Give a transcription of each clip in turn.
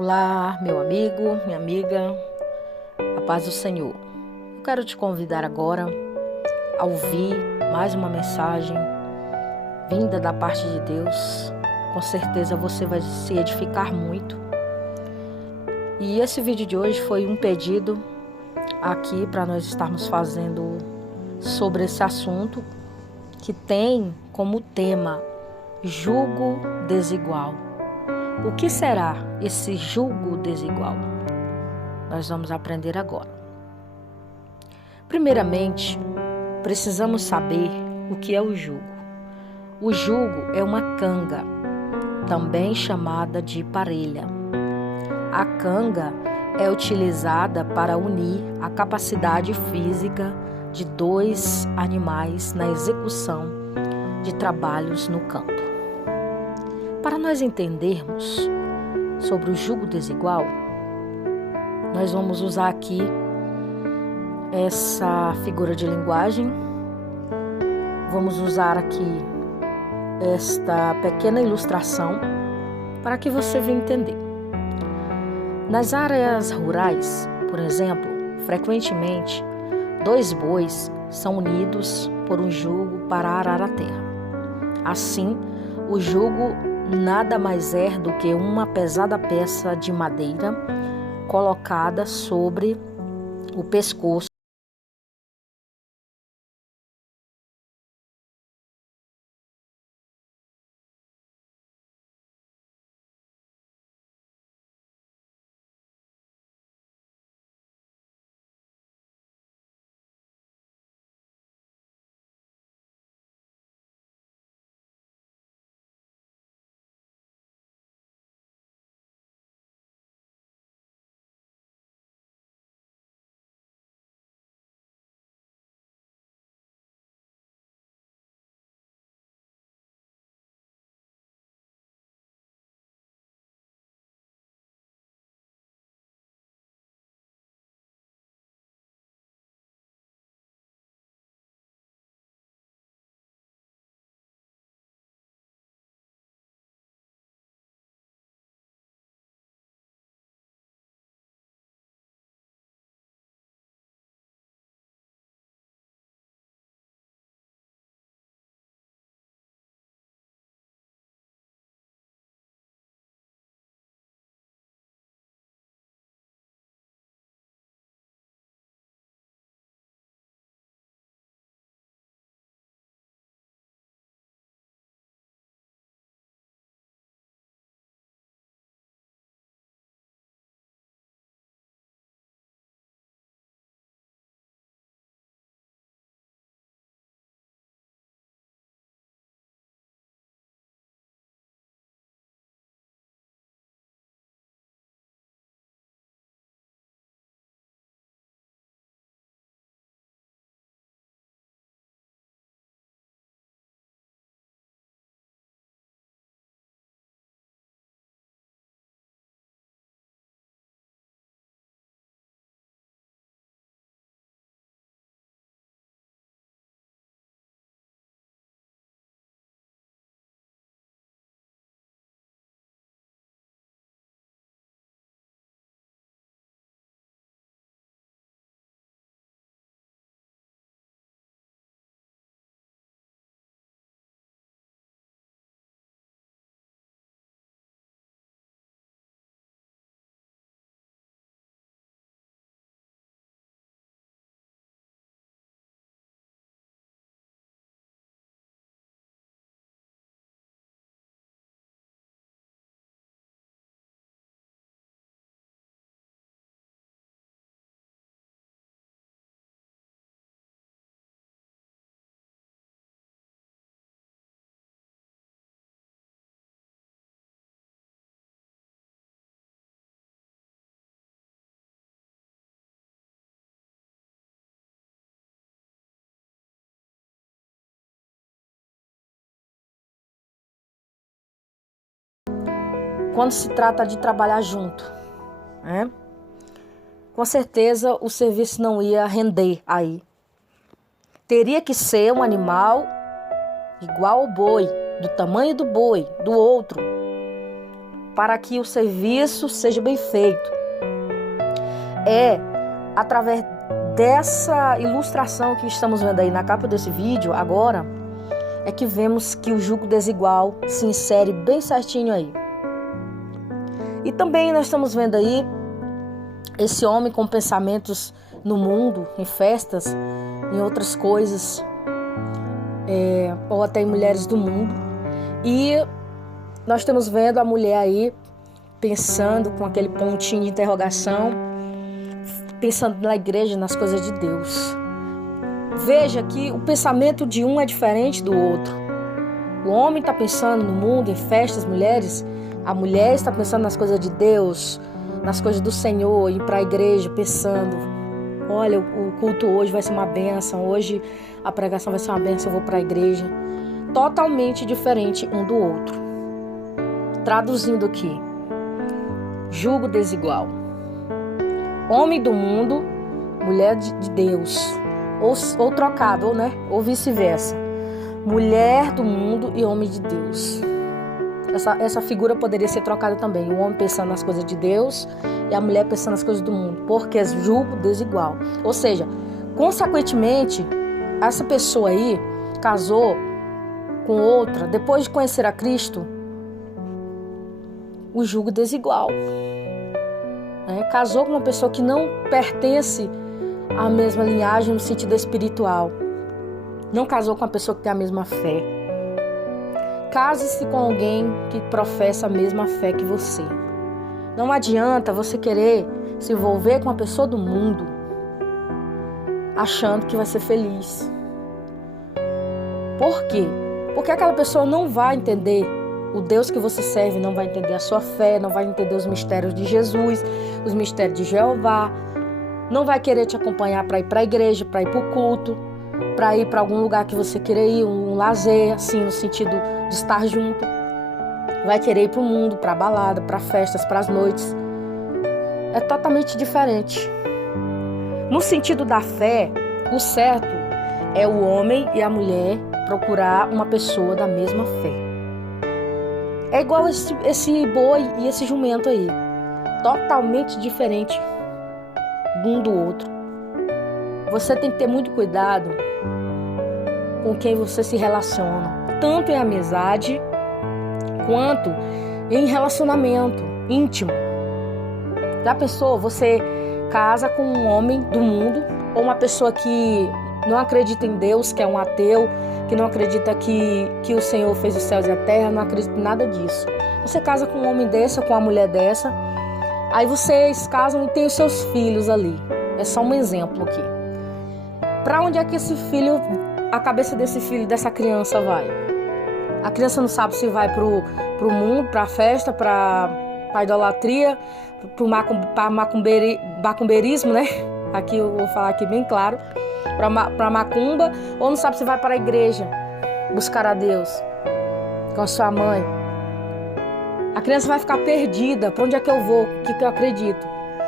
Olá, meu amigo, minha amiga, a paz do Senhor. Eu quero te convidar agora a ouvir mais uma mensagem vinda da parte de Deus. Com certeza você vai se edificar muito. E esse vídeo de hoje foi um pedido aqui para nós estarmos fazendo sobre esse assunto que tem como tema jugo desigual. O que será esse jugo desigual? Nós vamos aprender agora. Primeiramente, precisamos saber o que é o jugo. O jugo é uma canga, também chamada de parelha. A canga é utilizada para unir a capacidade física de dois animais na execução de trabalhos no campo. Para nós entendermos sobre o jugo desigual, nós vamos usar aqui essa figura de linguagem. Vamos usar aqui esta pequena ilustração para que você venha entender. Nas áreas rurais, por exemplo, frequentemente, dois bois são unidos por um jugo para arar a terra. Assim, o jugo nada mais é do que uma pesada peça de madeira colocada sobre o pescoço quando se trata de trabalhar junto, né? Com certeza o serviço não ia render aí. Teria que ser um animal igual ao boi, do tamanho do boi, do outro, para que o serviço seja bem feito. É através dessa ilustração que estamos vendo aí na capa desse vídeo agora, é que vemos que o jugo desigual se insere bem certinho aí. E também nós estamos vendo aí esse homem com pensamentos no mundo, em festas, em outras coisas, ou até em mulheres do mundo. E nós estamos vendo a mulher aí pensando com aquele pontinho de interrogação, pensando na igreja, nas coisas de Deus. Veja que o pensamento de um é diferente do outro. O homem está pensando no mundo, em festas, mulheres. A mulher está pensando nas coisas de Deus, nas coisas do Senhor, ir para a igreja pensando, olha, o culto hoje vai ser uma bênção, hoje a pregação vai ser uma bênção, eu vou para a igreja. Totalmente diferente um do outro. Traduzindo aqui, jugo desigual. Homem do mundo, mulher de Deus. Ou trocado, ou vice-versa. Mulher do mundo e homem de Deus. Essa figura poderia ser trocada também. O homem pensando nas coisas de Deus e a mulher pensando nas coisas do mundo. Porque é jugo desigual. Ou seja, consequentemente, essa pessoa aí casou com outra, depois de conhecer a Cristo, o jugo desigual. Casou com uma pessoa que não pertence à mesma linhagem no sentido espiritual. Não casou com uma pessoa que tem a mesma fé. Case-se com alguém que professa a mesma fé que você. Não adianta você querer se envolver com uma pessoa do mundo achando que vai ser feliz. Por quê? Porque aquela pessoa não vai entender o Deus que você serve, não vai entender a sua fé, não vai entender os mistérios de Jesus, os mistérios de Jeová, não vai querer te acompanhar para ir para a igreja, para ir para o culto, para ir para algum lugar que você queira ir, um lazer, assim, no sentido de estar junto. Vai querer ir para o mundo, para a balada, para festas, para as noites. É totalmente diferente. No sentido da fé, o certo é o homem e a mulher procurar uma pessoa da mesma fé. É igual esse boi e esse jumento aí. Totalmente diferente um do outro. Você tem que ter muito cuidado com quem você se relaciona, tanto em amizade quanto em relacionamento íntimo. Já pensou, você casa com um homem do mundo ou uma pessoa que não acredita em Deus, que é um ateu, que não acredita que o Senhor fez os céus e a terra, não acredita em nada disso. Você casa com um homem desse ou com uma mulher dessa, aí vocês casam e têm os seus filhos ali. É só um exemplo aqui. Para onde é que esse filho, a cabeça desse filho, dessa criança vai? A criança não sabe se vai pro mundo, pra festa, pra idolatria, para macumbeirismo, né? Aqui eu vou falar aqui bem claro. Pra macumba, ou não sabe se vai para a igreja buscar a Deus com a sua mãe. A criança vai ficar perdida. Para onde é que eu vou? O que eu acredito?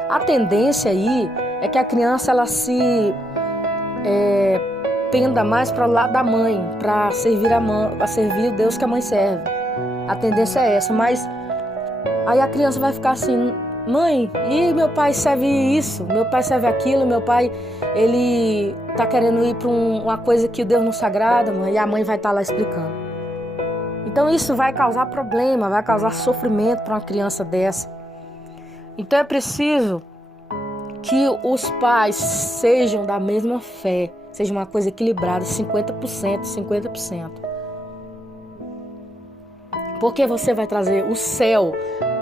A tendência aí é que a criança ela se penda mais para o lado da mãe, para servir a mãe, para servir o Deus que a mãe serve. A tendência é essa, mas aí a criança vai ficar assim: mãe, e meu pai serve isso, meu pai serve aquilo, meu pai, ele tá querendo ir para uma coisa que o Deus não sagrada, mãe, e a mãe vai estar lá explicando. Então isso vai causar problema, vai causar sofrimento para uma criança dessa. Então é preciso que os pais sejam da mesma fé, seja uma coisa equilibrada, 50%, 50%. Porque você vai trazer o céu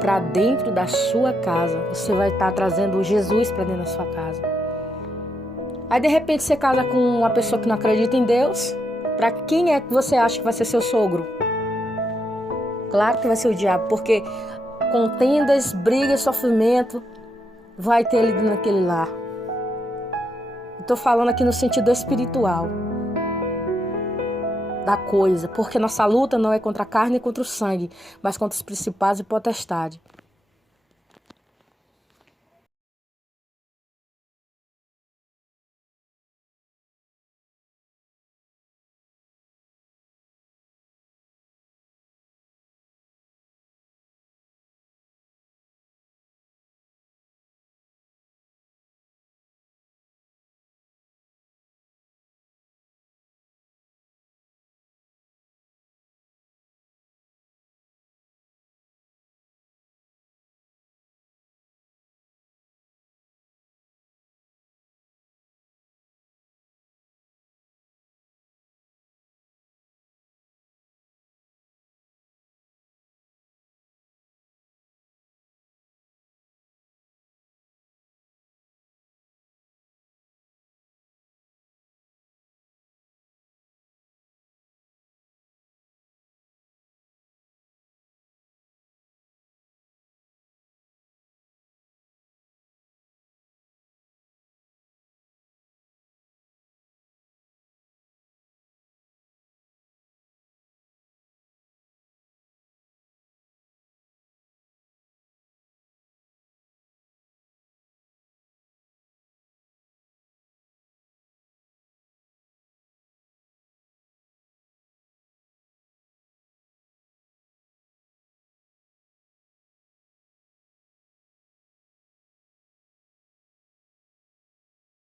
para dentro da sua casa. Você vai estar trazendo Jesus para dentro da sua casa. Aí de repente você casa com uma pessoa que não acredita em Deus. Para quem é que você acha que vai ser seu sogro? Claro que vai ser o diabo, porque contendas, brigas, sofrimento vai ter ali naquele lar. Estou falando aqui no sentido espiritual da coisa, porque nossa luta não é contra a carne e contra o sangue, mas contra os principados e potestades.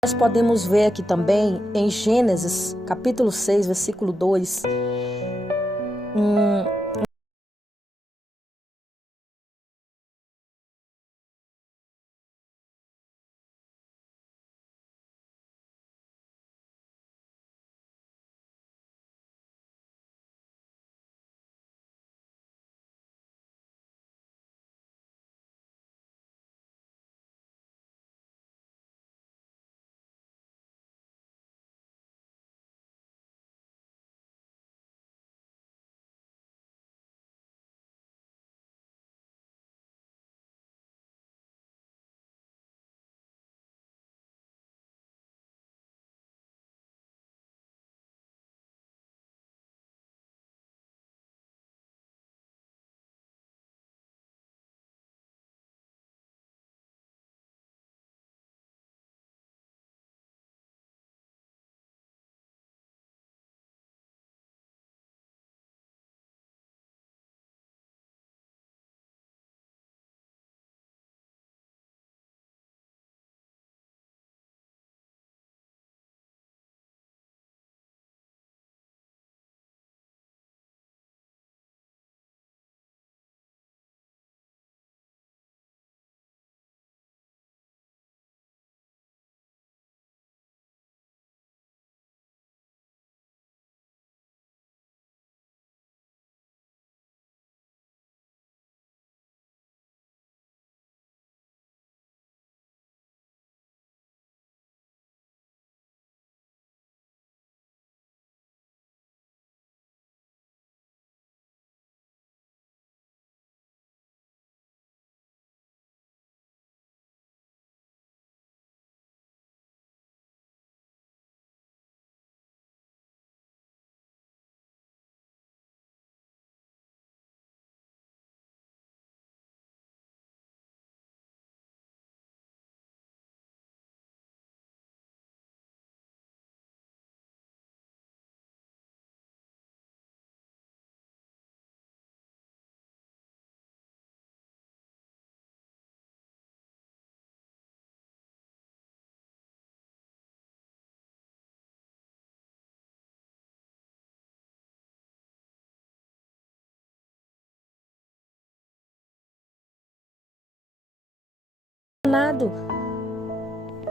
Nós podemos ver aqui também em Gênesis, capítulo 6, versículo 2,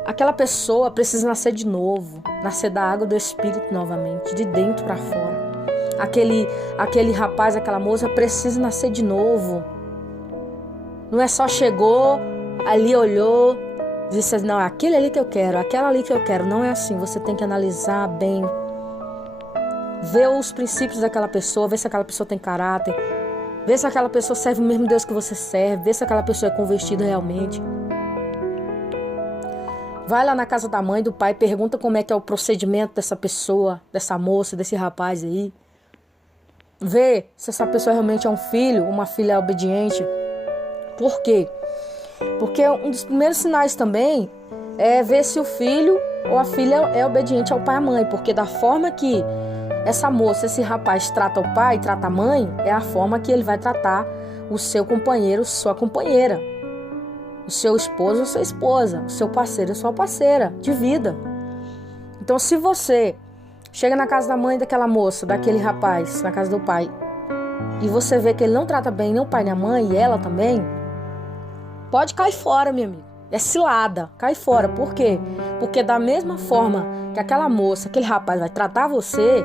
aquela pessoa precisa nascer de novo, nascer da água do Espírito novamente, de dentro para fora. Aquele rapaz, aquela moça precisa nascer de novo. Não é só chegou, ali olhou, disse assim, não, é aquele ali que eu quero, aquela ali que eu quero. Não é assim, você tem que analisar bem, ver os princípios daquela pessoa, ver se aquela pessoa tem caráter, ver se aquela pessoa serve o mesmo Deus que você serve, ver se aquela pessoa é convertida realmente. Vai lá na casa da mãe, do pai, pergunta como é que é o procedimento dessa pessoa, dessa moça, desse rapaz aí. Vê se essa pessoa realmente é um filho, uma filha obediente. Por quê? Porque um dos primeiros sinais também é ver se o filho ou a filha é obediente ao pai e à mãe. Porque da forma que essa moça, esse rapaz trata o pai, trata a mãe, é a forma que ele vai tratar o seu companheiro, sua companheira. O seu esposo ou sua esposa, o seu parceiro ou sua parceira de vida. Então, se você chega na casa da mãe daquela moça, daquele rapaz, na casa do pai, e você vê que ele não trata bem nem o pai nem a mãe, e ela também, pode cair fora, minha amiga. É cilada, cai fora. Por quê? Porque da mesma forma que aquela moça, aquele rapaz vai tratar você,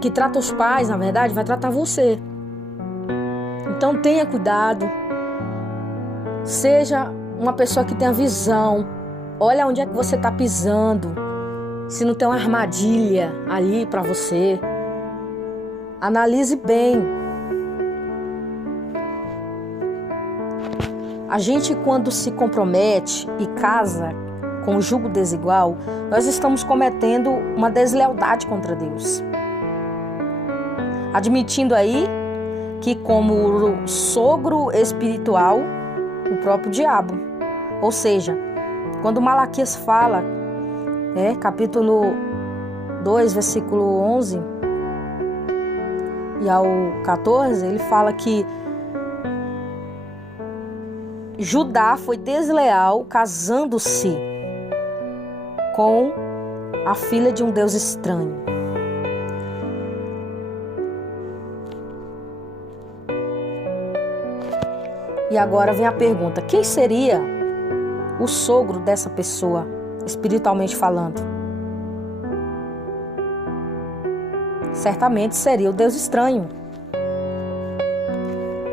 que trata os pais, na verdade, vai tratar você. Então, tenha cuidado. Seja uma pessoa que tenha visão. Olha onde é que você está pisando. Se não tem uma armadilha ali para você. Analise bem. A gente, quando se compromete e casa com o jugo desigual, nós estamos cometendo uma deslealdade contra Deus. Admitindo aí que, como sogro espiritual, o próprio diabo. Ou seja, quando Malaquias fala, capítulo 2, versículo 11 e ao 14, ele fala que Judá foi desleal casando-se com a filha de um Deus estranho. E agora vem a pergunta: quem seria o sogro dessa pessoa, espiritualmente falando? Certamente seria o Deus estranho.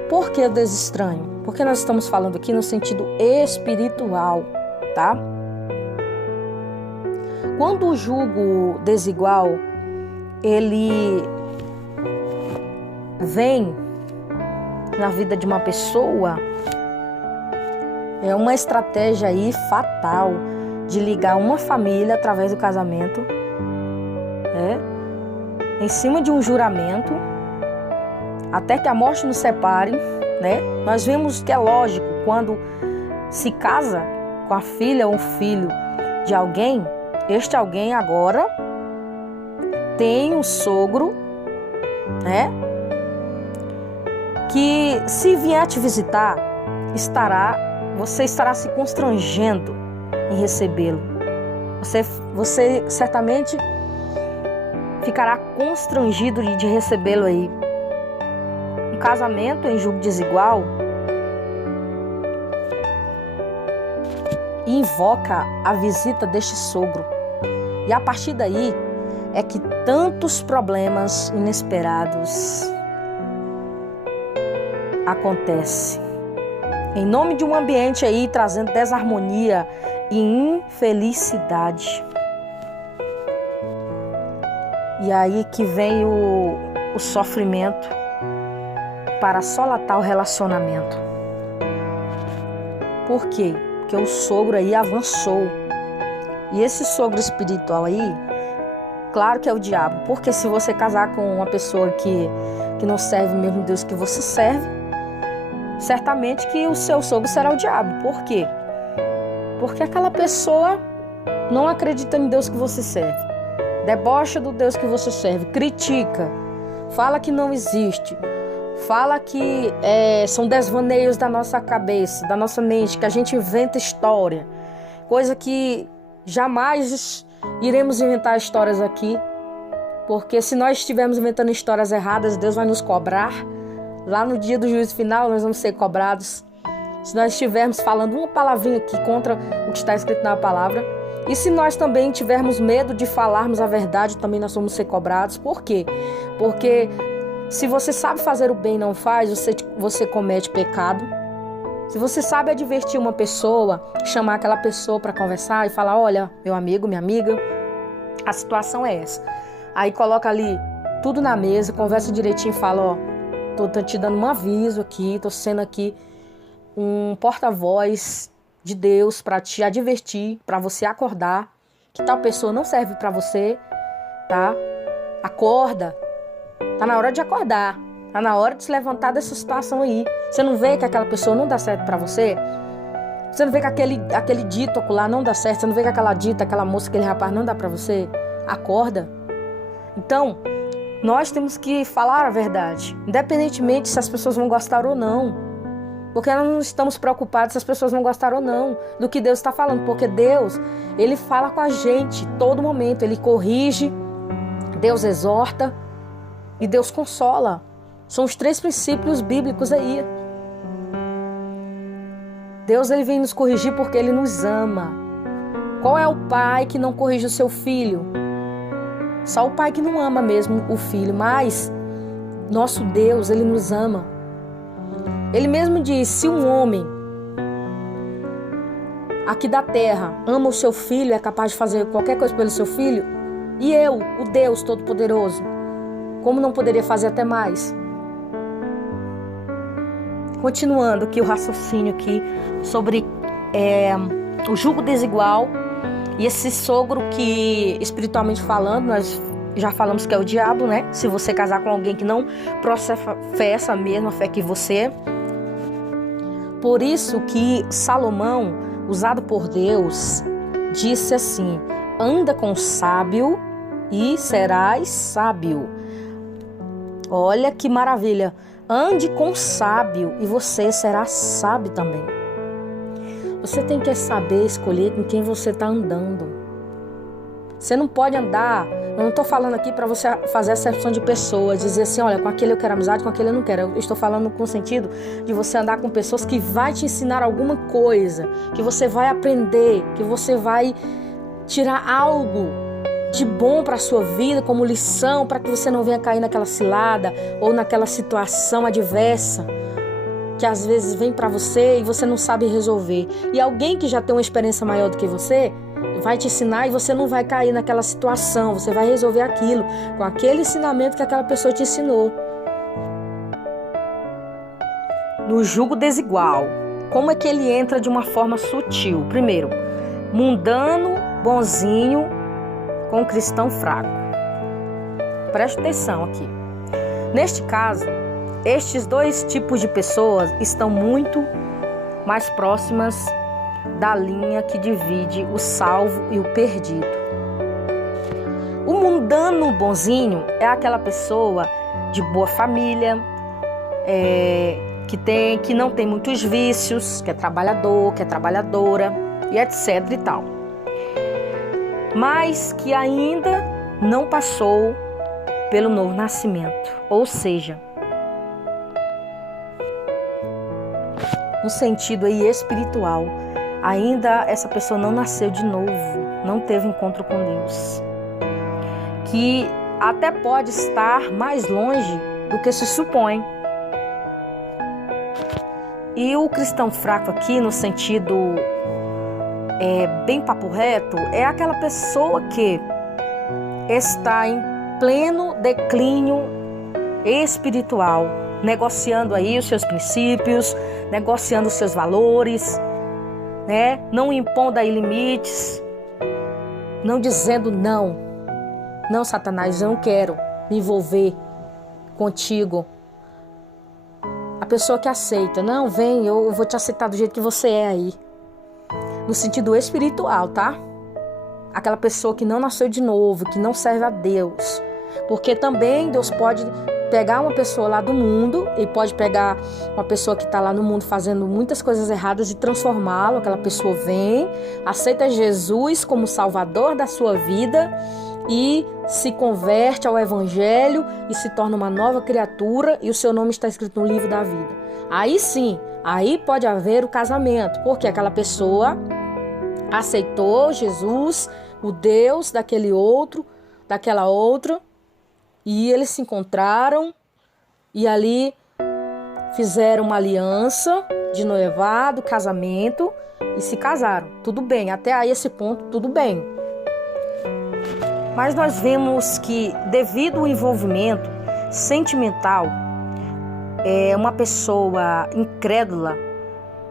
Por que o Deus estranho? Porque nós estamos falando aqui no sentido espiritual, tá? Quando o jugo desigual, ele vem na vida de uma pessoa, é uma estratégia aí fatal de ligar uma família através do casamento, em cima de um juramento, até que a morte nos separe, né? Nós vemos que é lógico, quando se casa com a filha ou filho de alguém, este alguém agora tem um sogro, né? Que se vier te visitar, você estará se constrangendo em recebê-lo. Você certamente ficará constrangido de recebê-lo aí. Um casamento em jugo desigual invoca a visita deste sogro. E a partir daí é que tantos problemas inesperados acontecem. Em nome de um ambiente aí trazendo desarmonia e infelicidade. E aí que vem o sofrimento para solatar o relacionamento. Por quê? Porque o sogro aí avançou. E esse sogro espiritual aí, claro que é o diabo. Porque se você casar com uma pessoa que não serve o mesmo Deus que você serve, certamente que o seu sogro será o diabo. Por quê? Porque aquela pessoa não acredita em Deus que você serve, debocha do Deus que você serve, critica, fala que não existe, fala que são desvaneios da nossa cabeça, da nossa mente, que a gente inventa história, coisa que jamais iremos inventar histórias aqui, porque se nós estivermos inventando histórias erradas, Deus vai nos cobrar. Lá no dia do juízo final, nós vamos ser cobrados. Se nós estivermos falando uma palavrinha aqui contra o que está escrito na palavra. E se nós também tivermos medo de falarmos a verdade, também nós vamos ser cobrados. Por quê? Porque se você sabe fazer o bem e não faz, você comete pecado. Se você sabe advertir uma pessoa, chamar aquela pessoa para conversar e falar: olha, meu amigo, minha amiga, a situação é essa. Aí coloca ali tudo na mesa, conversa direitinho e fala: ó, tô te dando um aviso aqui, tô sendo aqui um porta-voz de Deus para te advertir, para você acordar, que tal pessoa não serve para você, tá? Acorda. Tá na hora de acordar. Tá na hora de se levantar dessa situação aí. Você não vê que aquela pessoa não dá certo para você? Você não vê que aquele dito lá não dá certo? Você não vê que aquela dita, aquela moça, aquele rapaz não dá para você? Acorda. Então, nós temos que falar a verdade, independentemente se as pessoas vão gostar ou não. Porque nós não estamos preocupados se as pessoas vão gostar ou não do que Deus está falando. Porque Deus, Ele fala com a gente todo momento. Ele corrige, Deus exorta e Deus consola. São os 3 princípios bíblicos aí. Deus, Ele vem nos corrigir porque Ele nos ama. Qual é o pai que não corrige o seu filho? Só o pai que não ama mesmo o filho, mas nosso Deus, Ele nos ama. Ele mesmo diz: se um homem aqui da terra ama o seu filho, é capaz de fazer qualquer coisa pelo seu filho, e eu, o Deus Todo-Poderoso, como não poderia fazer até mais? Continuando aqui o raciocínio aqui sobre o jugo desigual. E esse sogro que, espiritualmente falando, nós já falamos que é o diabo, né? Se você casar com alguém que não professa a mesma fé que você. Por isso que Salomão, usado por Deus, disse assim: anda com o sábio e serás sábio. Olha que maravilha. Ande com o sábio e você será sábio também. Você tem que saber escolher com quem você está andando. Você não pode andar. Eu não estou falando aqui para você fazer acepção de pessoas, dizer assim, olha, com aquele eu quero amizade, com aquele eu não quero. Eu estou falando com o sentido de você andar com pessoas que vai te ensinar alguma coisa, que você vai aprender, que você vai tirar algo de bom para a sua vida como lição, para que você não venha cair naquela cilada ou naquela situação adversa que às vezes vem para você e você não sabe resolver. E alguém que já tem uma experiência maior do que você vai te ensinar e você não vai cair naquela situação. Você vai resolver aquilo com aquele ensinamento que aquela pessoa te ensinou. No jugo desigual, como é que ele entra de uma forma sutil? Primeiro, mundano, bonzinho, com um cristão fraco. Preste atenção aqui. Neste caso, estes dois tipos de pessoas estão muito mais próximas da linha que divide o salvo e o perdido. O mundano bonzinho é aquela pessoa de boa família, que não tem muitos vícios, que é trabalhador, que é trabalhadora e etc e tal. Mas que ainda não passou pelo novo nascimento, ou seja, no sentido aí espiritual, ainda essa pessoa não nasceu de novo, não teve encontro com Deus, que até pode estar mais longe do que se supõe. E o cristão fraco aqui, no sentido bem papo reto, é aquela pessoa que está em pleno declínio espiritual, negociando aí os seus princípios, negociando os seus valores, né? Não impondo aí limites, não dizendo não, Satanás, eu não quero me envolver contigo. A pessoa que aceita, não, vem, eu vou te aceitar do jeito que você é aí. No sentido espiritual, tá? Aquela pessoa que não nasceu de novo, que não serve a Deus. Porque também Deus pode pegar uma pessoa lá do mundo e pode pegar uma pessoa que está lá no mundo fazendo muitas coisas erradas e transformá-lo. Aquela pessoa vem, aceita Jesus como Salvador da sua vida e se converte ao Evangelho e se torna uma nova criatura e o seu nome está escrito no livro da vida. Aí sim, aí pode haver o casamento, porque aquela pessoa aceitou Jesus, o Deus daquele outro, daquela outra, e eles se encontraram e ali fizeram uma aliança de noivado, casamento e se casaram. Tudo bem, até aí esse ponto tudo bem. Mas nós vemos que devido ao envolvimento sentimental, uma pessoa incrédula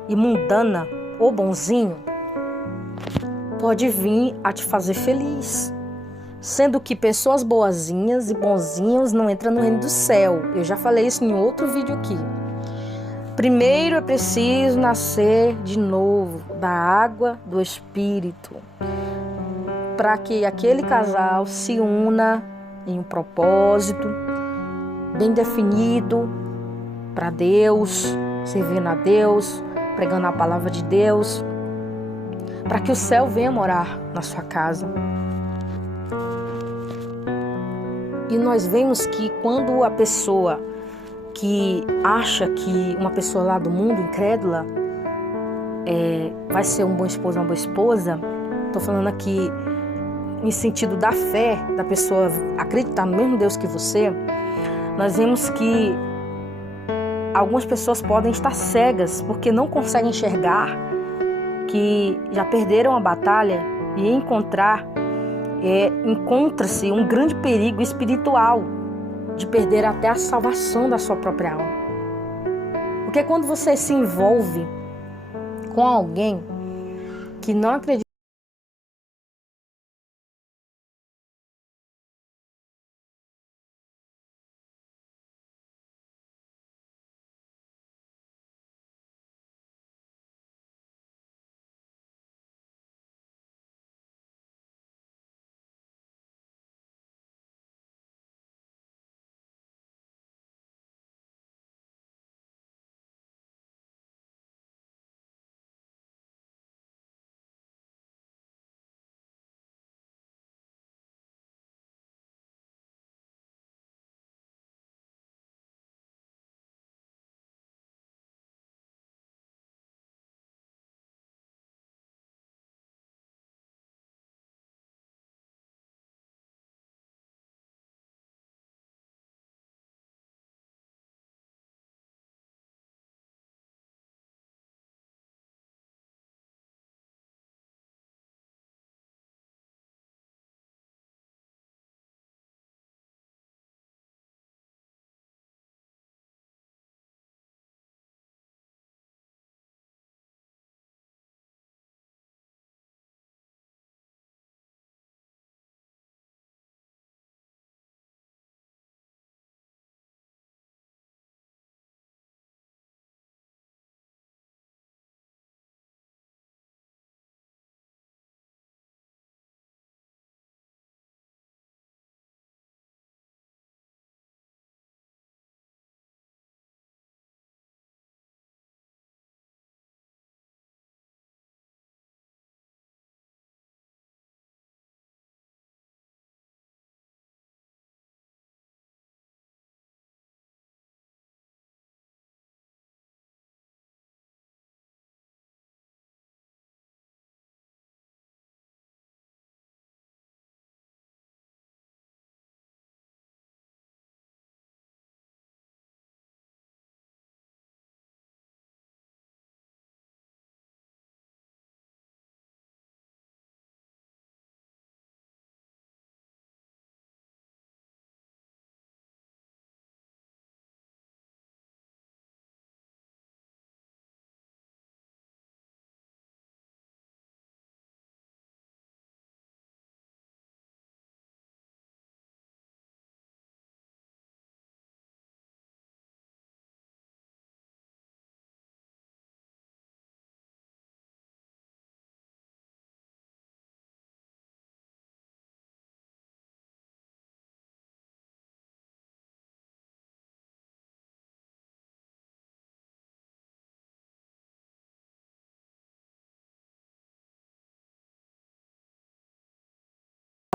e mundana ou bonzinho pode vir a te fazer feliz. Sendo que pessoas boazinhas e bonzinhos não entram no reino do céu. Eu já falei isso em outro vídeo aqui. Primeiro é preciso nascer de novo da água do Espírito, para que aquele casal se una em um propósito bem definido para Deus, servindo a Deus, pregando a palavra de Deus, para que o céu venha morar na sua casa. E nós vemos que quando a pessoa que acha que uma pessoa lá do mundo, incrédula, vai ser um bom esposo, uma boa esposa, estou falando aqui em sentido da fé, da pessoa acreditar no mesmo Deus que você, nós vemos que algumas pessoas podem estar cegas porque não conseguem enxergar que já perderam a batalha e encontra-se um grande perigo espiritual de perder até a salvação da sua própria alma. Porque quando você se envolve com alguém que não acredita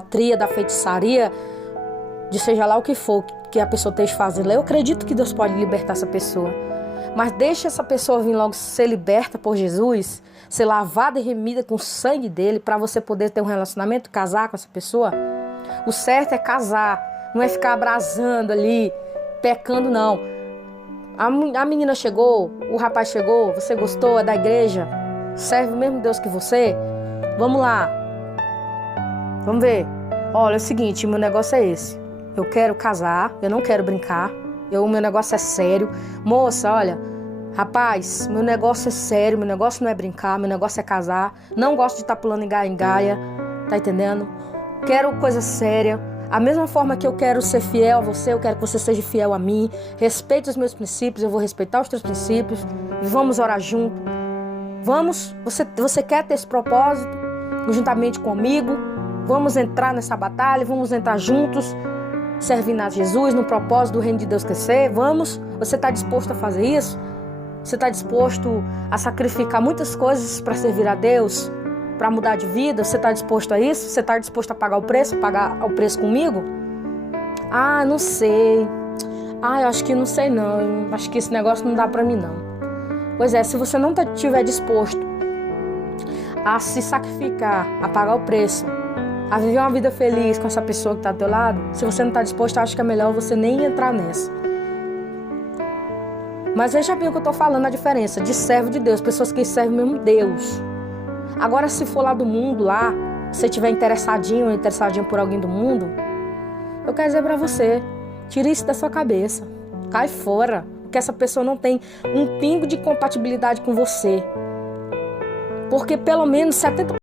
idolatria, da feitiçaria, de seja lá o que for que a pessoa esteja fazendo. Eu acredito que Deus pode libertar essa pessoa. Mas deixa essa pessoa vir logo ser liberta por Jesus, ser lavada e remida com o sangue dele, para você poder ter um relacionamento, casar com essa pessoa. O certo é casar, não é ficar abrasando ali, pecando não. A menina chegou, o rapaz chegou, você gostou, é da igreja, serve o mesmo Deus que você? Vamos lá, vamos ver. Olha, é o seguinte, meu negócio é esse. Eu quero casar, eu não quero brincar, meu negócio é sério. Moça, olha, rapaz, meu negócio é sério, meu negócio não é brincar, meu negócio é casar. Não gosto de estar pulando em gaia, tá entendendo? Quero coisa séria. A mesma forma que eu quero ser fiel a você, eu quero que você seja fiel a mim. Respeite os meus princípios, eu vou respeitar os teus princípios. Vamos orar junto. Vamos, você quer ter esse propósito juntamente comigo? Vamos entrar nessa batalha, vamos entrar juntos, servindo a Jesus no propósito do reino de Deus crescer. Vamos? Você está disposto a fazer isso? Você está disposto a sacrificar muitas coisas para servir a Deus? Para mudar de vida? Você está disposto a isso? Você está disposto a pagar o preço comigo? Ah, não sei. Ah, eu acho que não sei não. Eu acho que esse negócio não dá para mim não. Pois é, se você não estiver disposto a se sacrificar, a pagar o preço, a viver uma vida feliz com essa pessoa que está do teu lado, se você não está disposto, eu acho que é melhor você nem entrar nessa. Mas veja bem o que eu estou falando, a diferença de servo de Deus, pessoas que servem mesmo Deus. Agora, se for lá do mundo, lá, se você estiver interessadinho ou interessadinho por alguém do mundo, eu quero dizer pra você, tire isso da sua cabeça. Cai fora, porque essa pessoa não tem um pingo de compatibilidade com você. Porque pelo menos 70%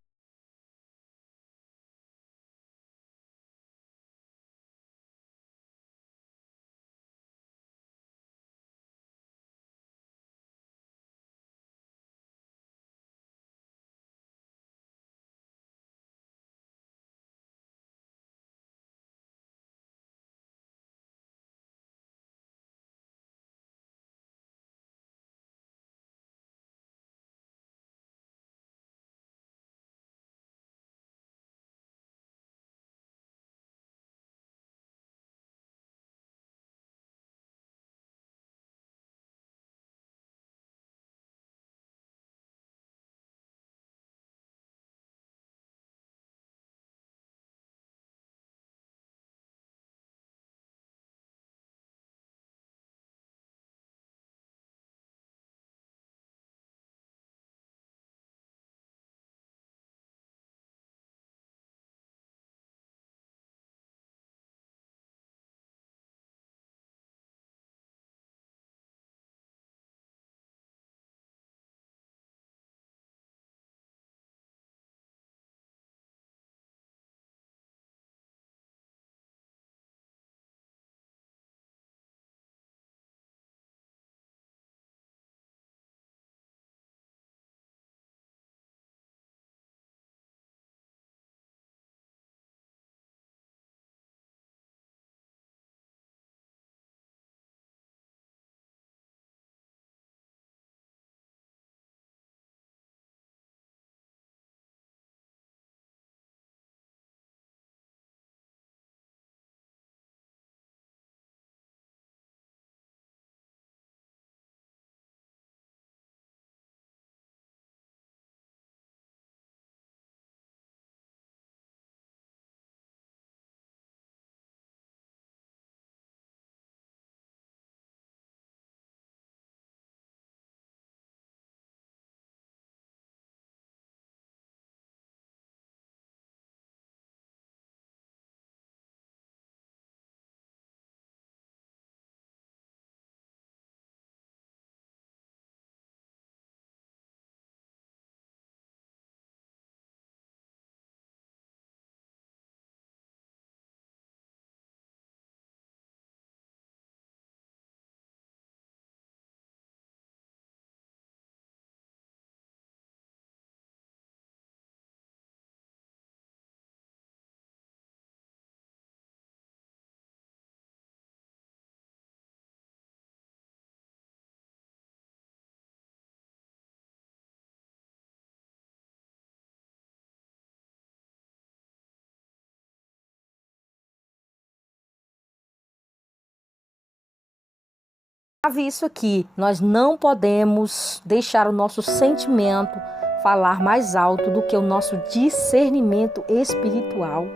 Isso aqui, nós não podemos deixar o nosso sentimento falar mais alto do que o nosso discernimento espiritual.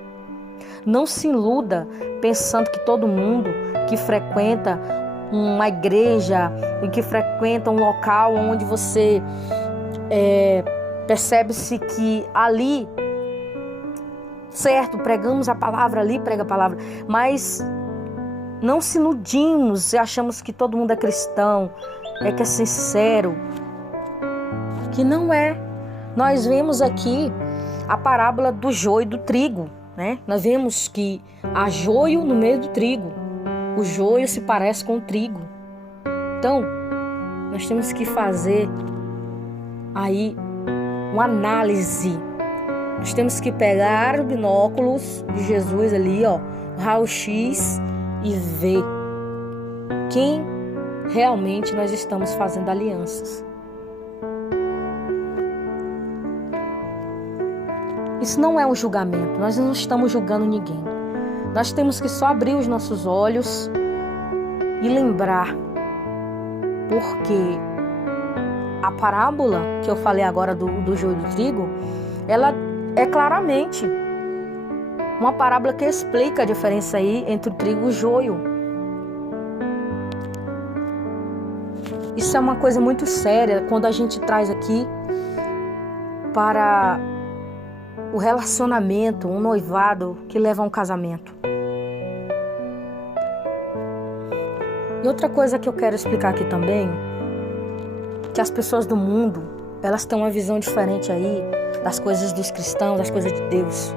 Não se iluda pensando que todo mundo que frequenta uma igreja e que frequenta um local onde você percebe-se que ali, certo, pregamos a palavra, ali prega a palavra, mas não se iludimos e achamos que todo mundo é cristão, que é sincero, que não é. Nós vemos aqui a parábola do joio e do trigo, né? Nós vemos que há joio no meio do trigo. O joio se parece com o trigo. Então, nós temos que fazer aí uma análise. Nós temos que pegar os binóculos de Jesus ali, o raio-x, e ver quem realmente nós estamos fazendo alianças. Isso não é um julgamento, nós não estamos julgando ninguém. Nós temos que só abrir os nossos olhos e lembrar, porque a parábola que eu falei agora do joio e do trigo, ela é claramente uma parábola que explica a diferença aí entre o trigo e o joio. Isso é uma coisa muito séria quando a gente traz aqui para o relacionamento, um noivado que leva a um casamento. E outra coisa que eu quero explicar aqui também, que as pessoas do mundo, elas têm uma visão diferente aí das coisas dos cristãos, das coisas de Deus.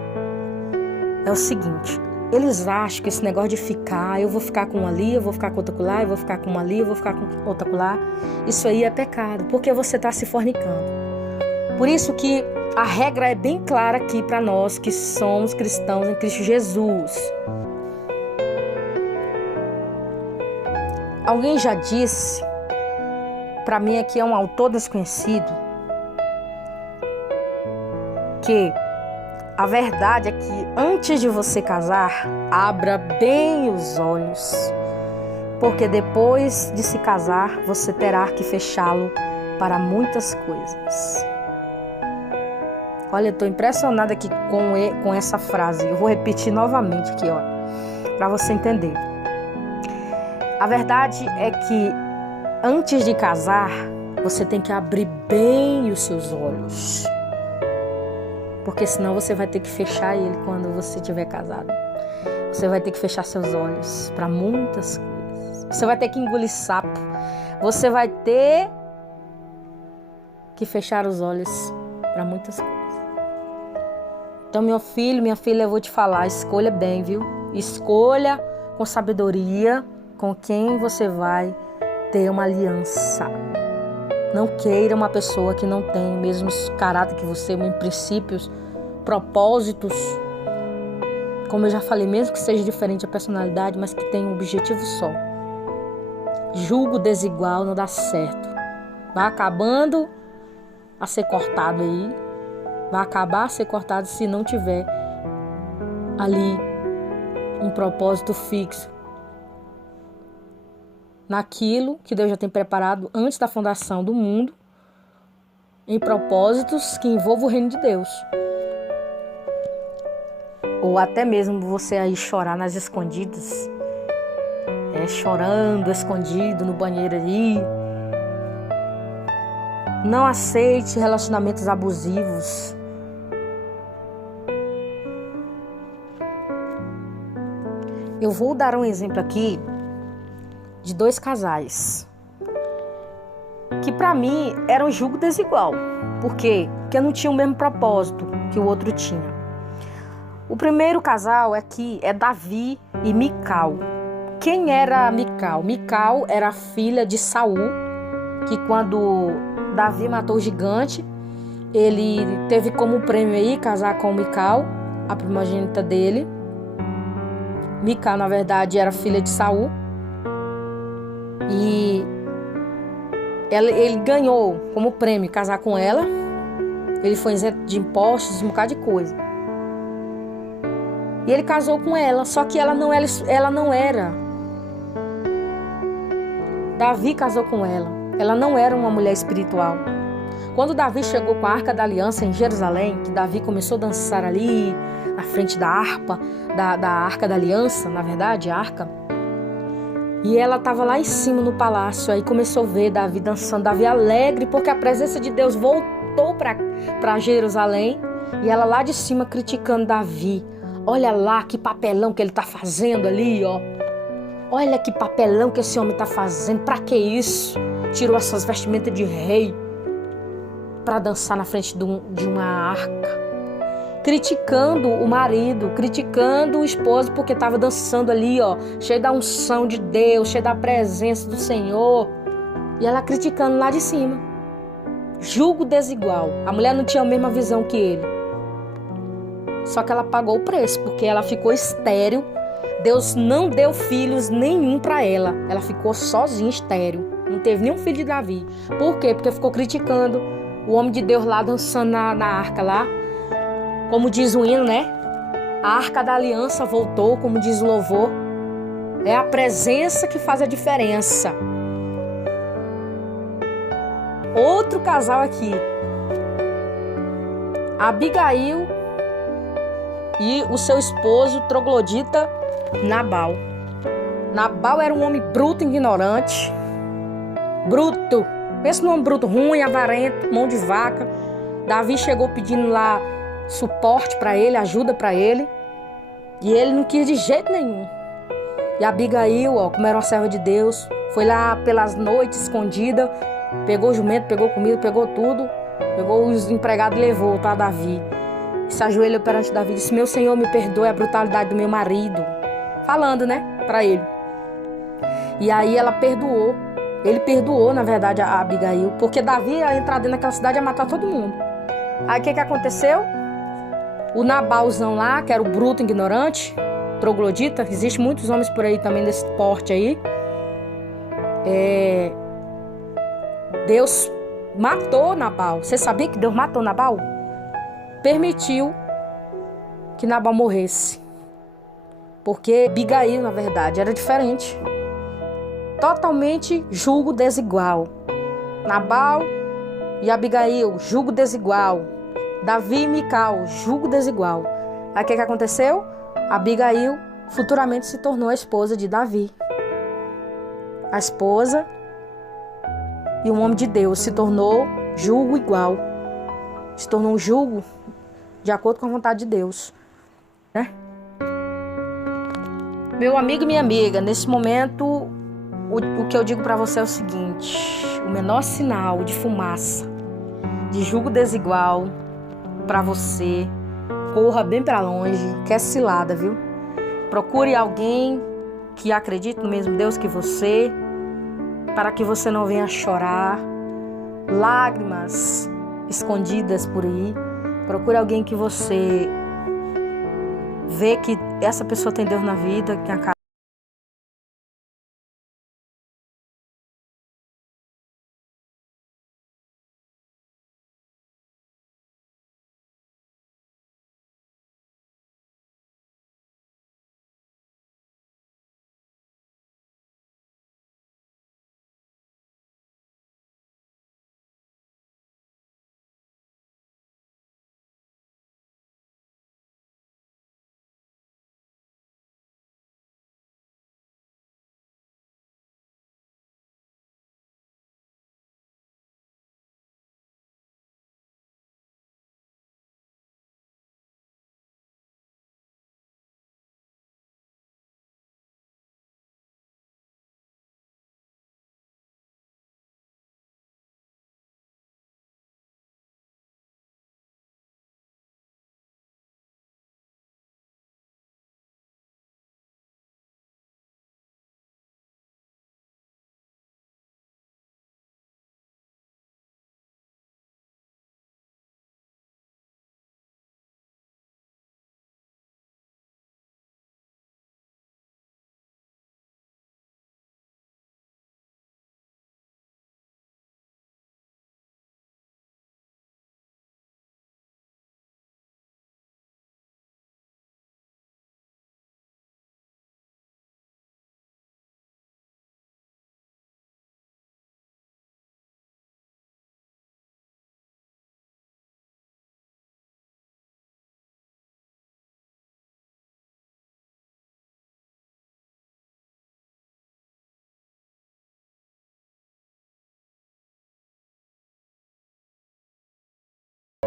É o seguinte, eles acham que esse negócio de ficar, eu vou ficar com um ali, eu vou ficar com outra lá, eu vou ficar com uma ali, eu vou ficar com outra lá, isso aí é pecado, porque você está se fornicando. Por isso que a regra é bem clara aqui para nós que somos cristãos em Cristo Jesus. Alguém já disse, para mim aqui é um autor desconhecido, que a verdade é que antes de você casar, abra bem os olhos, porque depois de se casar, você terá que fechá-lo para muitas coisas. Olha, eu estou impressionada aqui com essa frase. Eu vou repetir novamente aqui, para você entender. A verdade é que antes de casar, você tem que abrir bem os seus olhos. Porque senão você vai ter que fechar ele quando você estiver casado. Você vai ter que fechar seus olhos para muitas coisas. Você vai ter que engolir sapo. Você vai ter que fechar os olhos para muitas coisas. Então, meu filho, minha filha, eu vou te falar, escolha bem, viu? Escolha com sabedoria com quem você vai ter uma aliança. Não queira uma pessoa que não tem o mesmo caráter que você, mesmo princípios, propósitos. Como eu já falei, mesmo que seja diferente a personalidade, mas que tenha um objetivo só. Julgo desigual não dá certo. Vai acabando a ser cortado aí. Vai acabar a ser cortado se não tiver ali um propósito fixo naquilo que Deus já tem preparado antes da fundação do mundo, em propósitos que envolvam o reino de Deus. Ou até mesmo você aí chorar nas escondidas, chorando escondido no banheiro aí. Não aceite relacionamentos abusivos. Eu vou dar um exemplo aqui de 2 casais que para mim era um julgo desigual. Por quê? Porque não tinha o mesmo propósito que o outro tinha. O primeiro casal aqui é Davi e Mical. Quem era Mical? Mical era a filha de Saul, que quando Davi matou o gigante, ele teve como prêmio aí casar com Mical, a primogênita dele. Mical, na verdade, era filha de Saul. E ele ganhou como prêmio casar com ela. Ele foi isento de impostos, um bocado de coisa. E ele casou com ela, só que ela não era Davi casou com ela. Ela não era uma mulher espiritual. Quando Davi chegou com a Arca da Aliança em Jerusalém, que Davi começou a dançar ali na frente da harpa, da Arca da Aliança, na verdade, a arca. E ela estava lá em cima no palácio, aí começou a ver Davi dançando, Davi alegre, porque a presença de Deus voltou para Jerusalém. E ela lá de cima criticando Davi. Olha lá que papelão que ele está fazendo ali, ó. Olha que papelão que esse homem está fazendo, para que isso? Tirou as suas vestimentas de rei para dançar na frente de uma arca. Criticando o marido, criticando o esposo, porque estava dançando ali, ó, cheio da unção de Deus, cheio da presença do Senhor. E ela criticando lá de cima. Julgo desigual. A mulher não tinha a mesma visão que ele. Só que ela pagou o preço, porque ela ficou estéril. Deus não deu filhos nenhum para ela. Ela ficou sozinha, estéril. Não teve nenhum filho de Davi. Por quê? Porque ficou criticando o homem de Deus lá dançando na arca lá. Como diz o hino, né? A Arca da Aliança voltou, como diz o louvor. É a presença que faz a diferença. Outro casal aqui. Abigail e o seu esposo troglodita Nabal. Nabal era um homem bruto, ignorante. Bruto. Pensa num homem bruto, ruim, avarento, mão de vaca. Davi chegou pedindo lá suporte para ele, ajuda para ele. E ele não quis de jeito nenhum. E Abigail, ó, como era uma serva de Deus, foi lá pelas noites escondida, pegou o jumento, pegou comida, pegou tudo, pegou os empregados e levou para Davi. Se ajoelhou perante Davi e disse: meu Senhor, me perdoe a brutalidade do meu marido. Falando, né, para ele. E aí ela perdoou. Ele perdoou, na verdade, a Abigail, porque Davi ia entrar dentro daquela cidade e ia matar todo mundo. Aí o que aconteceu? O Nabalzão lá, que era o bruto ignorante, troglodita, existe muitos homens por aí também desse porte aí. Deus matou Nabal. Você sabia que Deus matou Nabal? Permitiu que Nabal morresse. Porque Abigail, na verdade, era diferente. Totalmente julgo desigual. Nabal e Abigail, julgo desigual. Davi e Mical, julgo desigual. Aí o que aconteceu? Abigail futuramente se tornou a esposa de Davi. A esposa e um homem de Deus se tornou julgo igual. Se tornou um julgo de acordo com a vontade de Deus, né? Meu amigo e minha amiga, nesse momento, o que eu digo para você é o seguinte: o menor sinal de fumaça, de julgo desigual para você, corra bem para longe, que é cilada, viu? Procure alguém que acredite no mesmo Deus que você, para que você não venha chorar, lágrimas escondidas por aí. Procure alguém que você vê que essa pessoa tem Deus na vida,